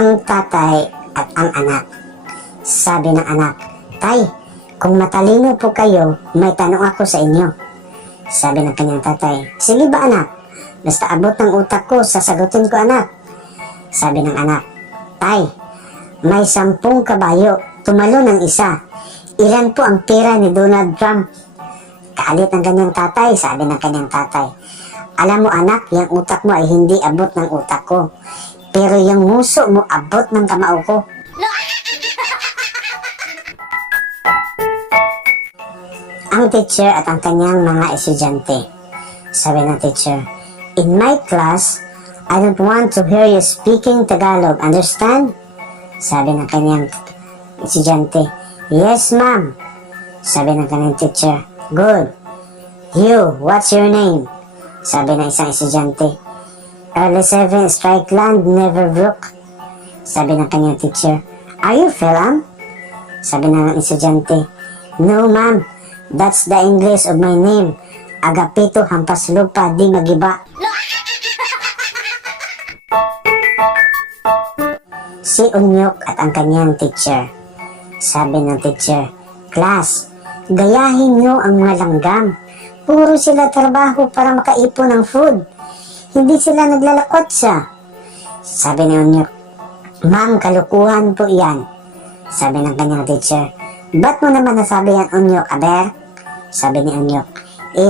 ang tatay at ang anak. Sabi ng anak, "Tay, kung matalino po kayo, may tanong ako sa inyo." Sabi ng kanyang tatay, "Sige ba anak? Basta abot ng utak ko, sasagutin ko anak." Sabi ng anak, "Tay, may 10 kabayo, tumalo ng isa. Ilan po ang pera ni Donald Trump?" Kaalit ng kanyang tatay, sabi ng kanyang tatay, "Alam mo anak, yung utak mo ay hindi abot ng utak ko. Pero yung muso mo abot ng kamao ko." Ang teacher at ang kanyang mga estudyante. Sabi ng teacher, "In my class, I don't want to hear you speaking Tagalog. Understand?" Sabi ng kanyang estudyante, "Yes, ma'am." Sabi ng kanyang teacher, "Good. You, what's your name?" Sabi ng isang estudyante, "Early 7, strike land, never broke." Sabi ng kanyang teacher, "Are you Philam?" Sabi ng estudyante, "No, ma'am. That's the English of my name. Agapito hampas lupa di magiba." Si Unyok at ang kanyang teacher. Sabi ng teacher, "Class, gayahin nyo ang mga langgam. Puro sila trabaho para makaipon ng food. Hindi sila naglalakot siya." Sabi ni Unyok, "Ma'am, kalukuhan po yan." Sabi ng kanyang teacher, "Ba't mo naman nasabi yan, Unyok, aber?" Sabi ni Unyok,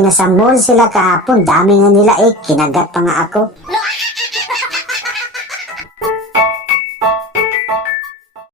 "Nasa mall sila kahapon, dami nga nila kinagat pa nga ako."